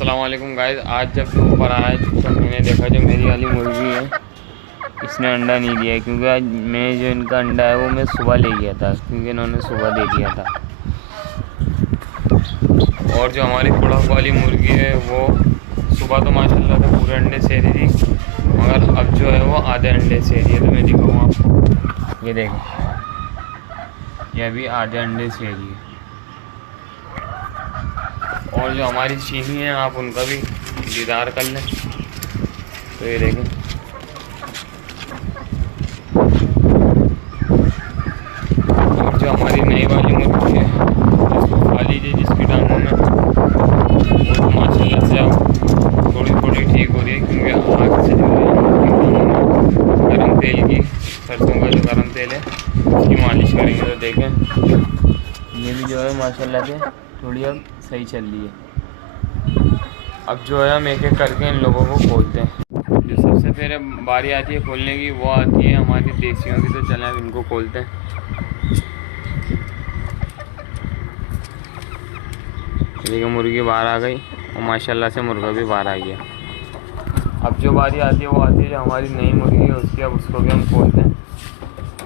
अस्सलाम वालेकुम गाइस। आज जब मैं ऊपर आया तो मैंने देखा जो मेरी वाली मुर्गी है इसने अंडा नहीं दिया है, क्योंकि आज मैं जो इनका अंडा है वो मैं सुबह ले गया था, क्योंकि इन्होंने सुबह दे दिया था। और जो हमारी कुड़क वाली मुर्गी है वो सुबह तो माशाल्लाह से पूरे अंडे से रही थी, मगर अब जो है वो आधे अंडे से रही है। तो मैं दिखाऊँ आपको, ये देखें, ये अभी आधे अंडे से रही है। और जो हमारी चीनी है आप उनका भी दीदार कर लें। तो ये देखें, और जो हमारी नई वाली मुर्गी है खा लीजिए, जिसकी टांगों में वो तो माशाल्लाह से अब थोड़ी थोड़ी ठीक हो रही है, क्योंकि आग से जो है गर्म तेल की, सरसों का जो गर्म तेल है उसकी मालिश करेंगे। तो देखें, ये भी जो है माशाल्लाह से थोड़ी अब सही चल रही है। अब जो है हम एक एक करके इन लोगों को खोलते हैं। जो सबसे पहले बारी आती है खोलने की वो आती है हमारी देसियों की। तो चलें अब इनको खोलते हैं। देखिए, मुर्गी बाहर आ गई और माशाल्लाह से मुर्गा भी बाहर आ गया। अब जो बारी आती है वो आती है जो हमारी नई मुर्गी है उसकी, अब उसको भी हम खोलते हैं।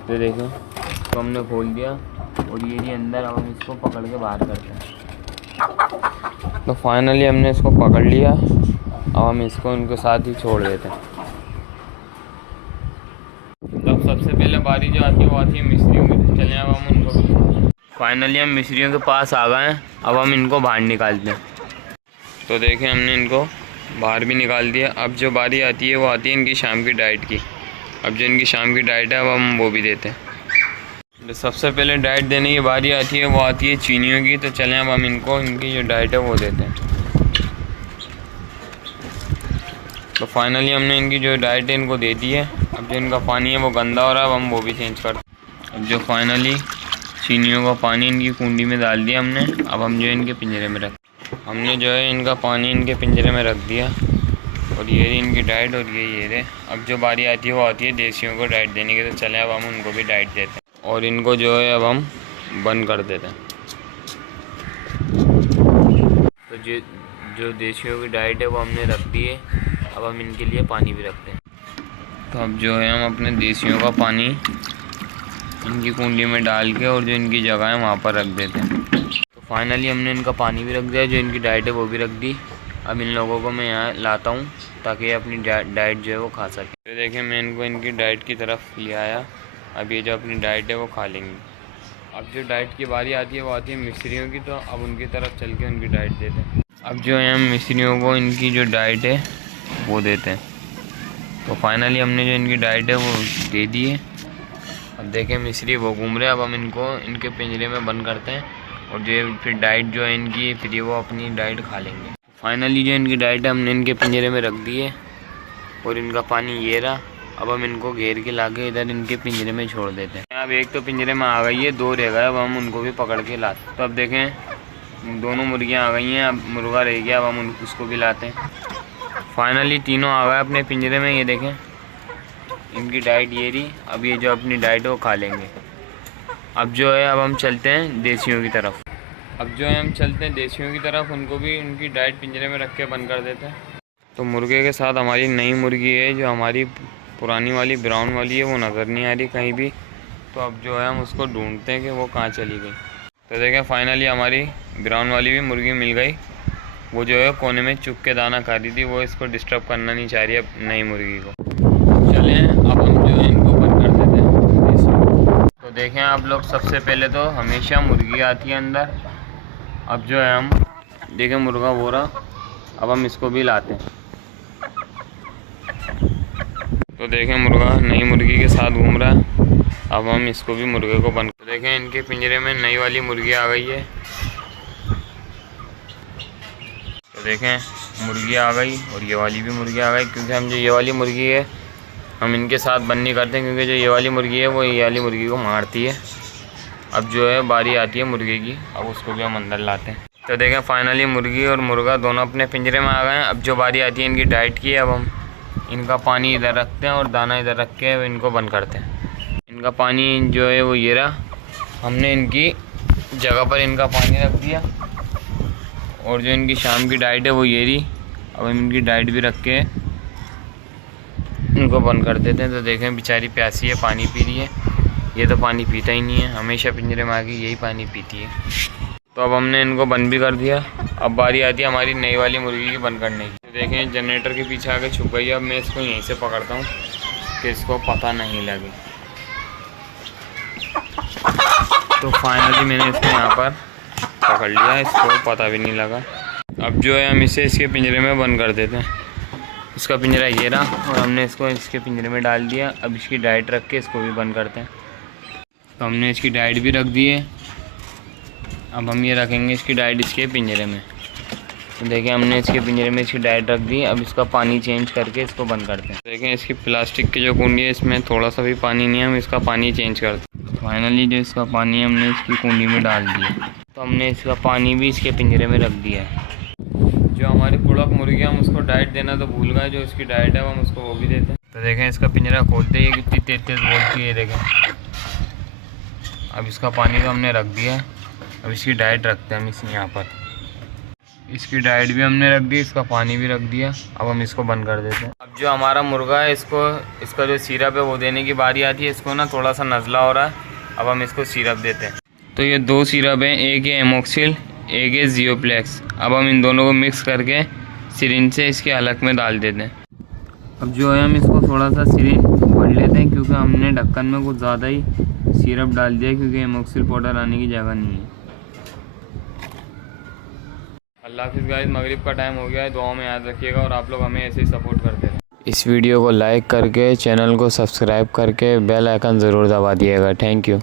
तो देखें, तो हमने खोल दिया और ये अंदर, अब हम इसको पकड़ के बाहर करते हैं। तो फाइनली हमने इसको पकड़ लिया। अब हम इसको उनके साथ ही छोड़ देते हैं। तब सबसे पहले बारी जो आती है वो आती है मिस्त्रियों की। तो चलें अब हम उनको, फाइनली हम मिस्त्रियों के पास आ गए हैं। अब हम इनको बाहर निकालते हैं। तो देखें, हमने इनको बाहर भी निकाल दिया। अब जो बारी आती है वो आती है इनकी शाम की डाइट की। अब जो इनकी शाम की डाइट है अब हम वो भी देते हैं। तो सबसे पहले डाइट देने की बारी आती है वो आती है चीनियों की। तो चलें अब हम इनको इनकी जो डाइट है वो देते हैं। तो फाइनली हमने इनकी जो डाइट है इनको दे दी है। अब जो इनका पानी है वो गंदा हो रहा है, अब हम वो भी चेंज करते हैं। अब जो फाइनली चीनियों का पानी इनकी कुंडी में डाल दिया हमने। अब हम जो इनके पिंजरे में हमने जो है इनका पानी इनके पिंजरे में रख दिया। और ये रही इनकी डाइट और ये रहे। अब जो बारी आती है वो आती है देसियों को डाइट देने की। तो चलें अब हम उनको भी डाइट देते हैं और इनको जो है अब हम बंद कर देते हैं। तो जो देसियों की डाइट है वो हमने रख दी है। अब हम इनके लिए पानी भी रखते हैं। तो अब जो है हम अपने देसियों का पानी इनकी कुंडी में डाल के और जो इनकी जगह है वहाँ पर रख देते हैं। तो फाइनली हमने इनका पानी भी रख दिया, जो इनकी डाइट है वो भी रख दी। अब इन लोगों को मैं यहाँ लाता हूँ ताकि अपनी डाइट जो है वो खा सके। तो देखिए, मैं इनको इनकी डाइट की तरफ ले आया। अब ये जो अपनी डाइट है वो खा लेंगी। अब जो डाइट की बारी आती है वो आती है मिस्त्रियों की। तो अब उनकी तरफ चल के उनकी डाइट देते हैं। अब जो है हम मिस्त्रियों को इनकी जो डाइट है वो देते हैं। तो फाइनली हमने जो इनकी डाइट है वो दे दी है। अब देखें, मिस्त्री वो घूम रहे हैं। अब हम इनको इनके पिंजरे में बंद करते हैं और जो फिर डाइट जो है इनकी फिर वो अपनी डाइट खा लेंगे। फाइनली जो इनकी डाइट है हमने इनके पिंजरे में रख दी है और इनका पानी ये रहा। अब हम इनको घेर के लाके इधर इनके पिंजरे में छोड़ देते हैं। अब एक तो पिंजरे में आ गई है, दो रह गए। अब हम उनको भी पकड़ के लाते। तो अब देखें, दोनों मुर्गियां आ गई हैं, अब मुर्गा रह गया। अब हम उसको भी लाते हैं। फाइनली तीनों आ गए अपने पिंजरे में। ये देखें, इनकी डाइट ये रही। अब ये जो अपनी डाइट है वो खा लेंगे। अब जो है अब हम चलते हैं देसियों की तरफ। अब जो है हम चलते हैं देसियों की तरफ, उनको भी उनकी डाइट पिंजरे में रख के बंद कर देते हैं। तो मुर्गे के साथ हमारी नई मुर्गी है, जो हमारी पुरानी वाली ब्राउन वाली है वो नज़र नहीं आ रही कहीं भी। तो अब जो है हम उसको ढूंढते हैं कि वो कहाँ चली गई। तो देखें, फाइनली हमारी ब्राउन वाली भी मुर्गी मिल गई। वो जो है कोने में चुप के दाना खा रही थी, वो इसको डिस्टर्ब करना नहीं चाह रही अब नई मुर्गी को। चलें अब हम जो है इनको बंद कर देते हैं। तो देखें आप लोग, सबसे पहले तो हमेशा मुर्गी आती है अंदर। अब जो है हम देखें, मुर्गा वो रहा। अब हम इसको भी लाते हैं। तो देखें, मुर्गा नई मुर्गी के साथ घूम रहा है। अब हम इसको भी मुर्गे को बंद कर देखें। इनके पिंजरे में नई वाली मुर्गी आ गई है। तो देखें, मुर्गी आ गई और ये वाली भी मुर्गी आ गई, क्योंकि हम जो ये वाली मुर्गी है हम इनके साथ बंद नहीं करते, क्योंकि जो ये वाली मुर्गी है वो ये वाली मुर्गी को मारती है। अब जो है बारी आती है मुर्गे की, अब उसको भी हम अंदर लाते हैं। तो देखें, फाइनली मुर्गी और मुर्गा दोनों अपने पिंजरे में आ गए हैं। अब जो बारी आती है इनकी डाइट की, अब हम इनका पानी इधर रखते हैं और दाना इधर रख के इनको बंद करते हैं। इनका पानी जो है वो ये रहा। हमने इनकी जगह पर इनका पानी रख दिया और जो इनकी शाम की डाइट है वो ये रही। अब हम इनकी डाइट भी रख के इनको बंद कर देते हैं। तो देखें बेचारी प्यासी है, पानी पी रही है। ये तो पानी पीता ही नहीं है, हमेशा पिंजरे में आके यही पानी पीती है। तो अब हमने इनको बंद भी कर दिया। अब बारी आती है हमारी नई वाली मुर्गी की बंद करने की। तो देखें जनरेटर के पीछे आके छुप गई है। अब मैं इसको यहीं से पकड़ता हूँ कि इसको पता नहीं लगे। तो फाइनली मैंने इसको यहाँ पर पकड़ लिया, इसको पता भी नहीं लगा। अब जो है हम इसे इसके पिंजरे में बंद कर देते हैं। इसका पिंजरा ये रहा और हमने इसको इसके पिंजरे में डाल दिया। अब इसकी डाइट रख के इसको भी बंद करते हैं। तो हमने इसकी डाइट भी रख दी है। अब हम ये रखेंगे इसकी डाइट इसके पिंजरे में। तो देखें हमने इसके पिंजरे में इसकी डाइट रख दी। अब इसका पानी चेंज करके इसको बंद करते हैं। देखें इसकी प्लास्टिक की जो कुंडी है इसमें थोड़ा सा भी पानी नहीं है, हम इसका पानी चेंज करते हैं। फाइनली जो इसका पानी हमने इसकी कुंडी में डाल दिया। तो हमने इसका पानी भी इसके पिंजरे में रख दिया है। जो हमारी कुड़क मुर्गी है हम उसको डाइट देना तो भूल गए, जो इसकी डाइट है वो हम उसको वो भी देते हैं। तो देखें इसका पिंजरा खोलते ही कितनी तेज तेज बोलती है, देखें। अब इसका पानी तो हमने रख दिया। अब इसकी डाइट रखते हैं हम इस यहाँ पर। इसकी डाइट भी हमने रख दी, इसका पानी भी रख दिया। अब हम इसको बंद कर देते हैं। अब जो हमारा मुर्गा है इसका जो सिरप है वो देने की बारी आती है। इसको ना थोड़ा सा नज़ला हो रहा है, अब हम इसको सिरप देते हैं। तो ये 2 सिरप हैं, एक है एमोक्सिल, एक है जियोप्लेक्स। अब हम इन दोनों को मिक्स करके सिरिंज से इसके हलक में डाल देते हैं। अब जो है हम इसको थोड़ा सा सिरिंज भर लेते हैं, क्योंकि हमने ढक्कन में कुछ ज़्यादा ही सिरप डाल दिया, क्योंकि एमोक्सिल पाउडर आने की जगह नहीं है। अल्लाह हाफ़िज़ गाइस, मगरिब का टाइम हो गया है। दुआ में याद रखिएगा और आप लोग हमें ऐसे ही सपोर्ट करते रहें। इस वीडियो को लाइक करके, चैनल को सब्सक्राइब करके बेल आइकन ज़रूर दबा दिएगा। Thank you.